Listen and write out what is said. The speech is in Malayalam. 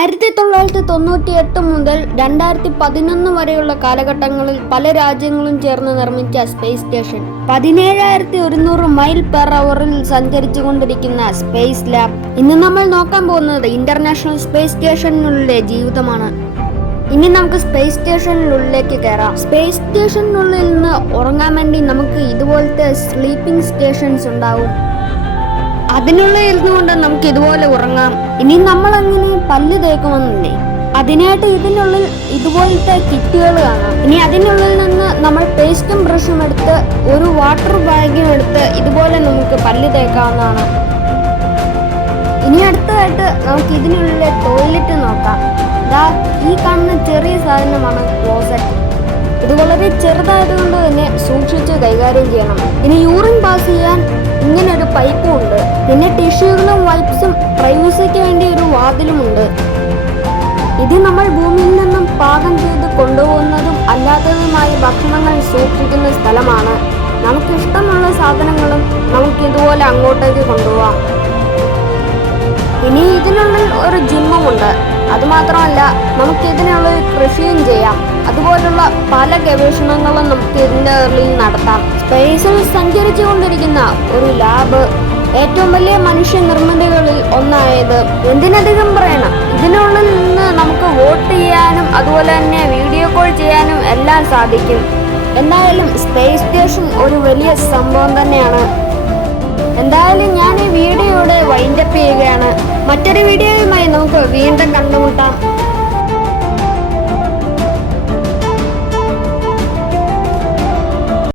1998 മുതൽ 2011 വരെയുള്ള കാലഘട്ടങ്ങളിൽ പല രാജ്യങ്ങളും ചേർന്ന് നിർമ്മിച്ച സ്പേസ് സ്റ്റേഷൻ 17,100 മൈൽ പെർ അവറിൽ സഞ്ചരിച്ചുകൊണ്ടിരിക്കുന്ന സ്പേസ് ലാബ്. ഇന്ന് നമ്മൾ നോക്കാൻ പോകുന്നത് ഇന്റർനാഷണൽ സ്പേസ് സ്റ്റേഷനുള്ളിലെ ജീവിതമാണ്. ഇനി നമുക്ക് സ്പേസ് സ്റ്റേഷനുള്ളിലേക്ക് കയറാം. സ്പേസ് സ്റ്റേഷനുള്ളിൽ നിന്ന് ഉറങ്ങാൻ വേണ്ടി നമുക്ക് ഇതുപോലത്തെ സ്ലീപ്പിംഗ് സ്റ്റേഷൻസ് ഉണ്ടാവും. അതിനുള്ളിൽ ഇരുന്നുകൊണ്ട് നമുക്ക് ഇതുപോലെ ഉറങ്ങാം. ഇനി നമ്മൾ അങ്ങനെ പല്ല് തേക്കുമെന്നില്ലേ, അതിനായിട്ട് ഇതിനുള്ളിൽ ഇതുപോലത്തെ കിറ്റുകൾ കാണാം. ഇനി അതിനുള്ളിൽ നിന്ന് നമ്മൾ പേസ്റ്റും ബ്രഷും എടുത്ത് ഒരു വാട്ടർ ബാഗും എടുത്ത് ഇതുപോലെ നമുക്ക് പല്ല് തേക്കാവുന്നതാണ്. ഇനി അടുത്തതായിട്ട് നമുക്ക് ഇതിനുള്ളിലെ ടോയ്ലറ്റ് നോക്കാം. ഈ കാണുന്ന ചെറിയ സാധനമാണ് ക്ലോസറ്റ്. ഇത് വളരെ ചെറുതായതുകൊണ്ട് തന്നെ സൂക്ഷിച്ച് കൈകാര്യം ചെയ്യണം. ഇനി യൂറിൻ പാസ് ചെയ്യാൻ ഇങ്ങനെ ഒരു പൈപ്പും ഉണ്ട്. പിന്നെ ടിഷ്യൂകളും വൈപ്സും പ്രൈവസിക്ക് വേണ്ടി ഒരു വാതിലുമുണ്ട്. ഇത് നമ്മൾ ഭൂമിയിൽ നിന്നും പാകം ചെയ്ത് കൊണ്ടുപോകുന്നതും അല്ലാത്തതുമായ ഭക്ഷണങ്ങൾ സൂക്ഷിക്കുന്ന സ്ഥലമാണ്. നമുക്കിഷ്ടമുള്ള സാധനങ്ങളും നമുക്ക് ഇതുപോലെ അങ്ങോട്ടേക്ക് കൊണ്ടുപോകാം. ഇനി ഇതിനുള്ളിൽ ഒരു ജിമ്മുമുണ്ട്. അതുമാത്രമല്ല, നമുക്ക് ഇതിനുള്ളിൽ കൃഷിയും ചെയ്യാം. അതുപോലുള്ള പല ഗവേഷണങ്ങളും നമുക്ക് ഇതിൻ്റെ ഉള്ളിൽ നടത്താം. സ്പേസിൽ സഞ്ചരിച്ചു കൊണ്ടിരിക്കുന്ന ഒരു ലാബ് ഏറ്റവും വലിയ മനുഷ്യ നിർമ്മിതികളിൽ ഒന്നായത് എന്തിനധികം പറയണം. ഇതിനുള്ളിൽ നിന്ന് നമുക്ക് വോട്ട് ചെയ്യാനും അതുപോലെ തന്നെ വീഡിയോ കോൾ ചെയ്യാനും എല്ലാം സാധിക്കും. എന്തായാലും സ്പേസ് സ്റ്റേഷൻ ഒരു വലിയ സംഭവം തന്നെയാണ്. എന്തായാലും ഞാൻ ഈ വീഡിയോയുടെ വൈൻഡപ്പ് ചെയ്യുകയാണ്. മറ്റൊരു വീഡിയോയുമായി നമുക്ക് വീണ്ടും കണ്ടുമുട്ടാം.